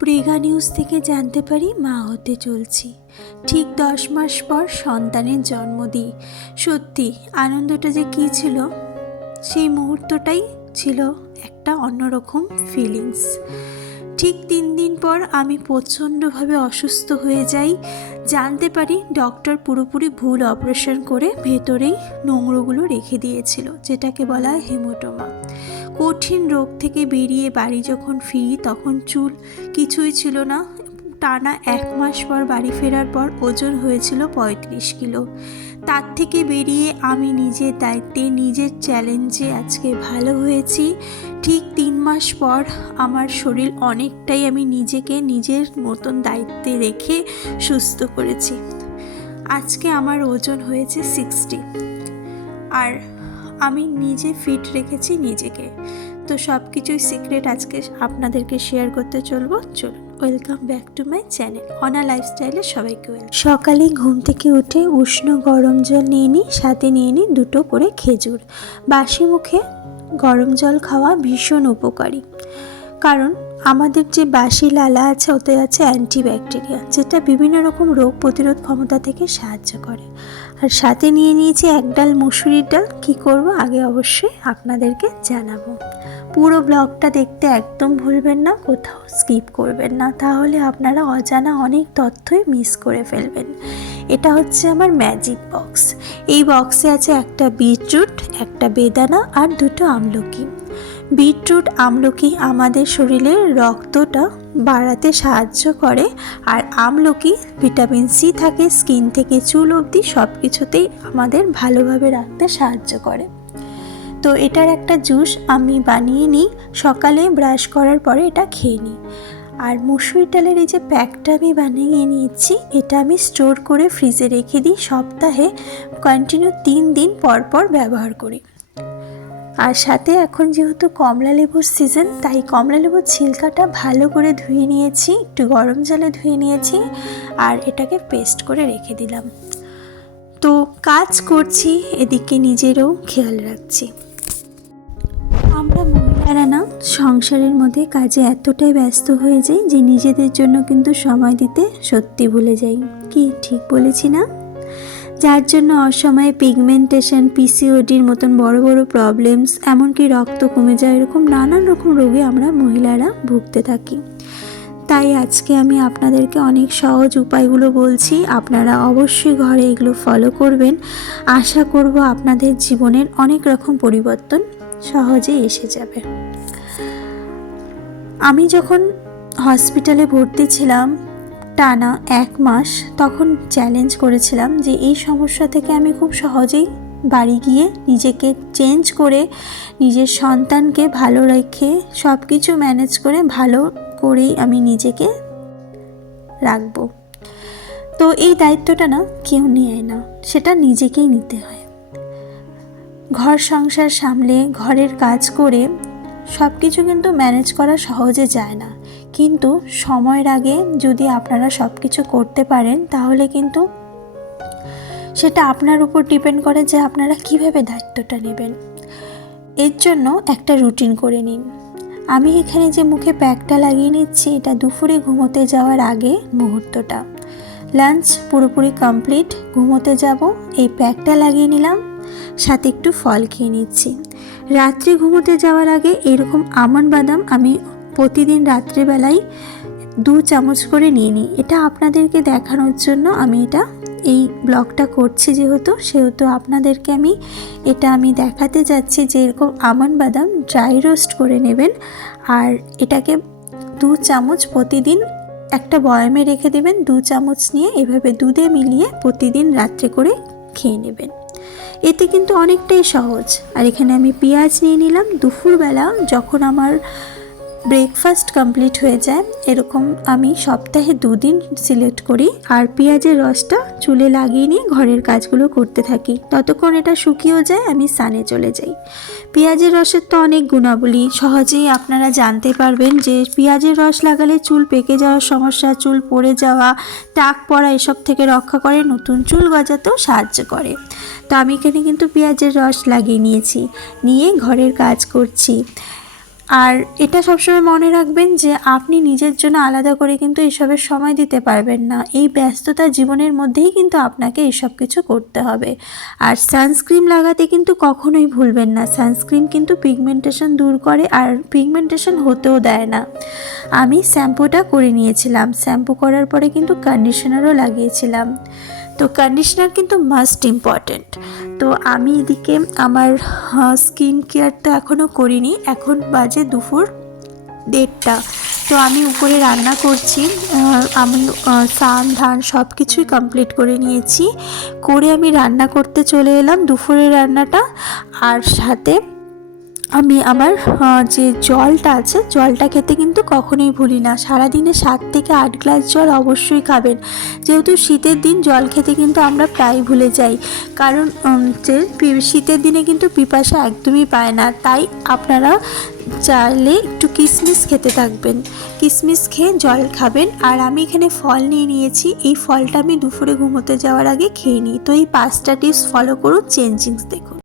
Prega news থেকে জানতে পারি মা হতে চলছি। ঠিক 10 মাস পর সন্তানের জন্ম দিই। সত্যি আনন্দটা যে কী ছিল, সেই মুহূর্তটাই ছিল একটা অন্যরকম ফিলিংস। ঠিক 3 দিন পর আমি প্রচণ্ডভাবে অসুস্থ হয়ে যাই। জানতে পারি ডক্টর পুরোপুরি ভুল অপারেশন করে ভেতরেই নোংরোগুলো রেখে দিয়েছিল, যেটাকে বলা হয় হেমাটোমা। কঠিন রোগ থেকে বেরিয়ে বাড়ি যখন ফিরি তখন চুল কিছুই ছিল না। টানা 1 মাস পর বাড়ি ফেরার পর ওজন হয়েছিল 35 কিলো। তার থেকে বেরিয়ে আমি নিজের দায়িত্বে, নিজের চ্যালেঞ্জে আজকে ভালো হয়েছি। ঠিক 3 মাস পর আমার শরীর অনেকটাই আমি নিজেকে নিজের মতন দায়িত্বে রেখে সুস্থ করেছি। আজকে আমার ওজন হয়েছে 60, আর আমি নিজে ফিট রেখেছি নিজেকে। তো সব কিছুই সিক্রেট আজকে আপনাদেরকে শেয়ার করতে চলুন। Welcome back to my channel অনা লাইফস্টাইলে সবাইকে সকালে ঘুম থেকে উঠে উষ্ণ গরম জল নিয়ে নিই, সাথে নিয়ে নিই 2টো করে খেজুর। বাসি মুখে গরম জল খাওয়া ভীষণ উপকারী, কারণ আমাদের যে বাসি লালা আছে ওতে আছে অ্যান্টিব্যাকটেরিয়া, যেটা বিভিন্ন রকম রোগ প্রতিরোধ ক্ষমতা থেকে সাহায্য করে। আর সাথে নিয়ে নিয়েছি 1 ডাল মুসুরির ডাল। কী করব আগে অবশ্যই আপনাদেরকে জানাবো। পুরো ব্লগটা দেখতে একদম ভুলবেন না, কোথাও স্কিপ করবেন না, তাহলে আপনারা অজানা অনেক তথ্যই মিস করে ফেলবেন। এটা হচ্ছে আমার ম্যাজিক বক্স। এই বক্সে আছে একটা বিটরুট, একটা বেদানা আর 2টো আমলকি। বিটরুট আমলকি আমাদের শরীরের রক্তটা বাড়াতে সাহায্য করে, আর আমলকি ভিটামিন সি থাকে, স্কিন থেকে চুল অবধি সব কিছুতেই আমাদের ভালোভাবে রাখতে সাহায্য করে। তো এটার একটা জুস আমি বানিয়ে নিই, সকালে ব্রাশ করার পরে এটা খেয়ে নিই। আর মুসুরি ডালের এই যে প্যাকটা আমি বানিয়ে নিয়েছি, এটা আমি স্টোর করে ফ্রিজে রেখে দিই। সপ্তাহে কন্টিনিউ 3 দিন পর পর ব্যবহার করি। আর সাথে এখন যেহেতু কমলা লেবুর সিজন, তাই কমলা লেবুর ছিলকাটা ভালো করে ধুয়ে নিয়েছি, একটু গরম জলে ধুয়ে নিয়েছি, আর এটাকে পেস্ট করে রেখে দিলাম। তো কাজ করছি, এদিকে নিজেরও খেয়াল রাখছি। আমরা মহিলারা না সংসারের মধ্যে কাজে এতটাই ব্যস্ত হয়ে যাই যে নিজেদের জন্য কিন্তু সময় দিতে সত্যি ভুলে যাই। কি ঠিক বলেছি না? যার জন্য অসময়ে পিগমেন্টেশন, পিসিওডির মতন বড় বড় প্রবলেমস, এমনকি রক্ত কমে যায়, এরকম নানান রকম রোগে আমরা মহিলারা ভুগতে থাকি। তাই আজকে আমি আপনাদেরকে অনেক সহজ উপায়গুলো বলছি, আপনারা অবশ্যই ঘরে এগুলো ফলো করবেন। আশা করব আপনাদের জীবনের অনেক রকম পরিবর্তন সহজেই এসে যাবে। আমি যখন হসপিটালে ভর্তি ছিলাম টানা 1 মাস, তখন চ্যালেঞ্জ করেছিলাম যে এই সমস্যা থেকে আমি খুব সহজেই বাড়ি গিয়ে নিজেকে চেঞ্জ করে নিজের সন্তানকে ভালো রেখে সব কিছু ম্যানেজ করে ভালো করেই আমি নিজেকে রাখবো। তো এই দায়িত্বটা না কেউ নেয় না, সেটা নিজেকেই নিতে হয়। ঘর সংসার সামলে ঘরের কাজ করে সব কিছু কিন্তু ম্যানেজ করা সহজে যায় না, কিন্তু সময়ের আগে যদি আপনারা সব কিছু করতে পারেন তাহলে কিন্তু সেটা আপনার উপর ডিপেন্ড করে যে আপনারা কিভাবে দায়িত্বটা নেবেন। এর জন্য একটা রুটিন করে নিন। আমি এখানে যে মুখে প্যাকটা লাগিয়ে নিচ্ছি, এটা দুপুরে ঘুমোতে যাওয়ার আগে মুহূর্তটা। লাঞ্চ পুরোপুরি কমপ্লিট, ঘুমোতে যাব, এই প্যাকটা লাগিয়ে নিলাম, সাথে একটু ফল খেয়ে নিচ্ছি। রাত্রে ঘুমোতে যাওয়ার আগে এরকম আমন্ড বাদাম আমি প্রতিদিন রাত্রেবেলায় 2 চামচ করে নিয়ে নিই। এটা আপনাদেরকে দেখানোর জন্য আমি এই ব্লগটা করছি, সেহেতু আপনাদেরকে আমি দেখাতে যাচ্ছি যে এরকম আমন্ড বাদাম ড্রাই রোস্ট করে নেবেন, আর এটাকে 2 চামচ প্রতিদিন একটা বয়ামে রেখে দেবেন। 2 চামচ নিয়ে এভাবে দুধে মিলিয়ে প্রতিদিন রাত্রে করে খেয়ে নেবেন। এতে কিন্তু অনেকটাই সহজ। আর এখানে আমি পেঁয়াজ নিয়ে নিলাম। দুপুরবেলা যখন আমার ব্রেকফাস্ট কমপ্লিট হয়ে যায়, এরকম আমি সপ্তাহে 2 দিন সিলেক্ট করি, আর পেঁয়াজের রসটা চুলে লাগিয়ে নিয়ে ঘরের কাজগুলো করতে থাকি। ততক্ষণ এটা শুকিয়েও যায়, আমি স্নানে চলে যাই। পেঁয়াজের রসের তো অনেক গুণাবলী সহজেই আপনারা জানতে পারবেন, যে পেঁয়াজের রস লাগালে চুল পেকে যাওয়ার সমস্যা, চুল পড়ে যাওয়া, টাক পড়া এসব থেকে রক্ষা করে, নতুন চুল গজাতেও সাহায্য করে। তো আমি এখানে কিন্তু পেঁয়াজের রস লাগিয়ে নিয়ে ঘরের কাজ করছি। আর এটা সবসময় মনে রাখবেন যে আপনি নিজের জন্য আলাদা করে কিন্তু এসবের সময় দিতে পারবেন না। এই ব্যস্ততা জীবনের মধ্যেই কিন্তু আপনাকে এসব কিছু করতে হবে। আর সানস্ক্রিন লাগাতে কিন্তু কখনোই ভুলবেন না। সানস্ক্রিন কিন্তু পিগমেন্টেশন দূর করে আর পিগমেন্টেশন হতেও দেয় না। আমি শ্যাম্পুটা করে নিয়েছিলাম, শ্যাম্পু করার পরে কিন্তু কন্ডিশনারও লাগিয়েছিলাম। তো কন্ডিশনার কিন্তু মাস্ট ইম্পর্ট্যান্ট। তো আমি এদিকে আমার স্কিন কেয়ার তো এখনও করিনি, এখন বাজে দুপুর 1:30। তো আমি উপরে রান্না করছি। আমি স্নান ধান সব কিছুই কমপ্লিট করে নিয়েছি, করে আমি রান্না করতে চলে এলাম দুপুরের রান্নাটা। আর সাথে আমি আমার যে জলটা আছে, জলটা খেতে কিন্তু কখনোই ভুলি না। সারাদিনে 7 থেকে 8 গ্লাস জল অবশ্যই খাবেন। যেহেতু শীতের দিন জল খেতে কিন্তু আমরা প্রায় ভুলে যাই, কারণ যে শীতের দিনে কিন্তু পিপাসা একদমই পায় না। তাই আপনারা চাইলে একটু কিশমিশ খেতে থাকবেন, কিশমিশ খেয়ে জল খাবেন। আর আমি এখানে ফল নিয়ে নিয়েছি, এই ফলটা আমি দুপুরে ঘুমোতে যাওয়ার আগে খেয়ে নিই। তো এই 5টা টিপস ফলো করুন, চেঞ্জিংস দেখুন।